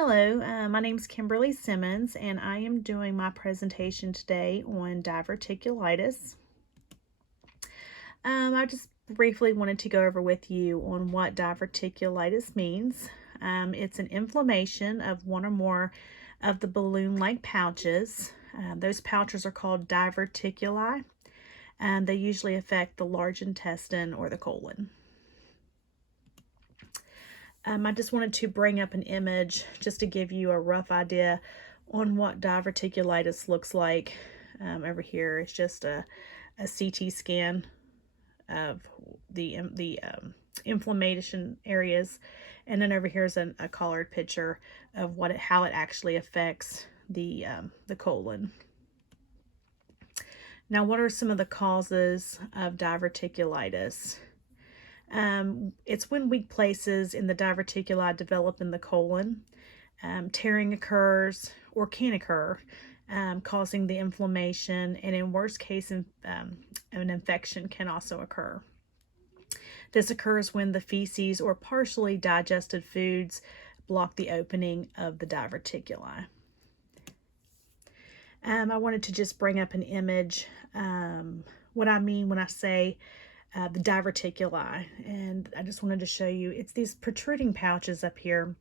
Hello, my name is Kimberly Simmons, and I am doing my presentation today on diverticulitis. I just briefly wanted to go over with you on what diverticulitis means. It's an inflammation of one or more of the balloon-like pouches. Those pouches are called diverticuli, and they usually affect the large intestine or the colon. I just wanted to bring up an image just to give you a rough idea on what diverticulitis looks like. Over here is just a CT scan of the inflammation areas, and then over here is a colored picture of how it actually affects the colon. Now, what are some of the causes of diverticulitis? It's when weak places in the diverticuli develop in the colon. Tearing occurs or can occur, causing the inflammation, and in worst case, an infection can also occur. This occurs when the feces or partially digested foods block the opening of the diverticuli. I wanted to just bring up an image, what I mean when I say the diverticuli, and I just wanted to show you, it's these protruding pouches up here.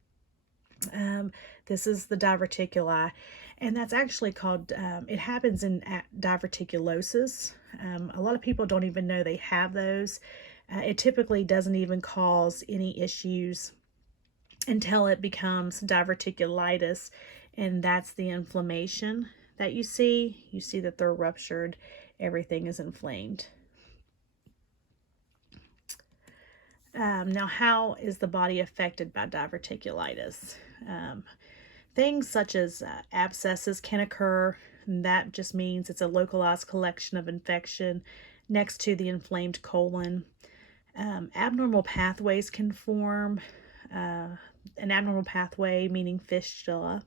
This is the diverticuli, and that's actually called, it happens in diverticulosis. A lot of people don't even know they have those. It typically doesn't even cause any issues until it becomes diverticulitis, and that's the inflammation that you see. You see that they're ruptured, everything is inflamed. Now, how is the body affected by diverticulitis? Things such as abscesses can occur, and that just means it's a localized collection of infection next to the inflamed colon. Abnormal pathways can form, an abnormal pathway meaning fistula,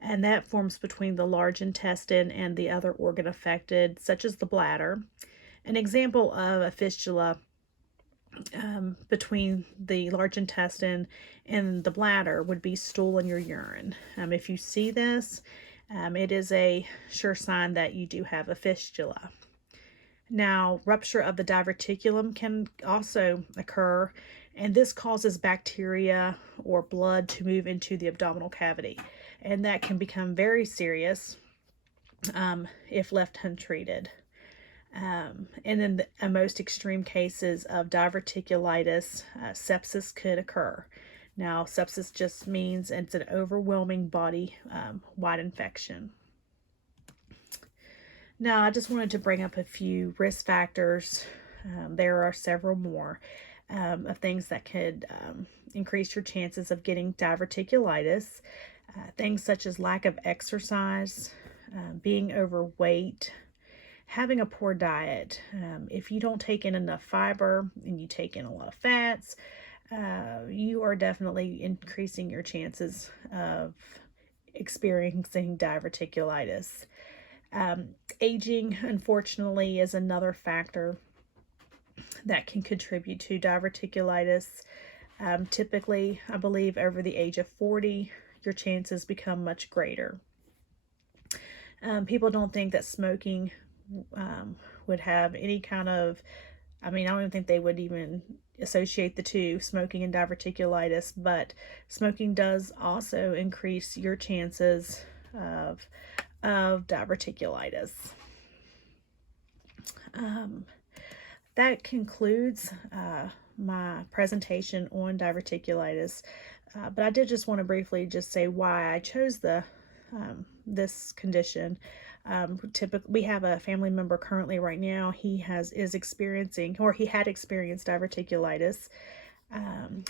and that forms between the large intestine and the other organ affected, such as the bladder. An example of a fistula between the large intestine and the bladder would be stool in your urine. If you see this, it is a sure sign that you do have a fistula. Now, rupture of the diverticulum can also occur, and this causes bacteria or blood to move into the abdominal cavity, and that can become very serious if left untreated. And in the most extreme cases of diverticulitis, sepsis could occur. Now, sepsis just means it's an overwhelming body-wide infection. Now, I just wanted to bring up a few risk factors. There are several more of things that could increase your chances of getting diverticulitis. Things such as lack of exercise, being overweight, having a poor diet. If you don't take in enough fiber and you take in a lot of fats, you are definitely increasing your chances of experiencing diverticulitis. Aging, unfortunately, is another factor that can contribute to diverticulitis. Typically, I believe over the age of 40, your chances become much greater. People don't think that smoking would have any kind of, I don't even think they would even associate the two, smoking and diverticulitis, but smoking does also increase your chances of diverticulitis. That concludes my presentation on diverticulitis, but I did just want to briefly just say why I chose this condition. Typically, we have a family member currently right now. He had experienced diverticulitis.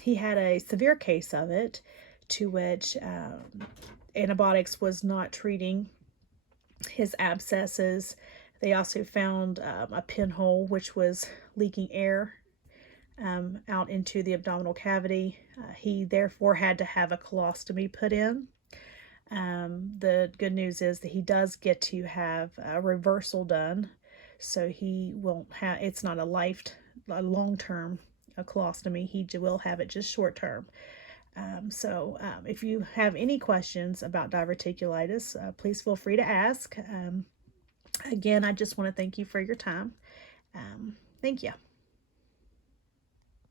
He had a severe case of it, to which antibiotics was not treating his abscesses. They also found a pinhole which was leaking air out into the abdominal cavity. He therefore had to have a colostomy put in. The good news is that he does get to have a reversal done, so he won't have, it's not a long-term colostomy. He will have it just short-term. If you have any questions about diverticulitis, please feel free to ask. Again, I just want to thank you for your time. Thank you.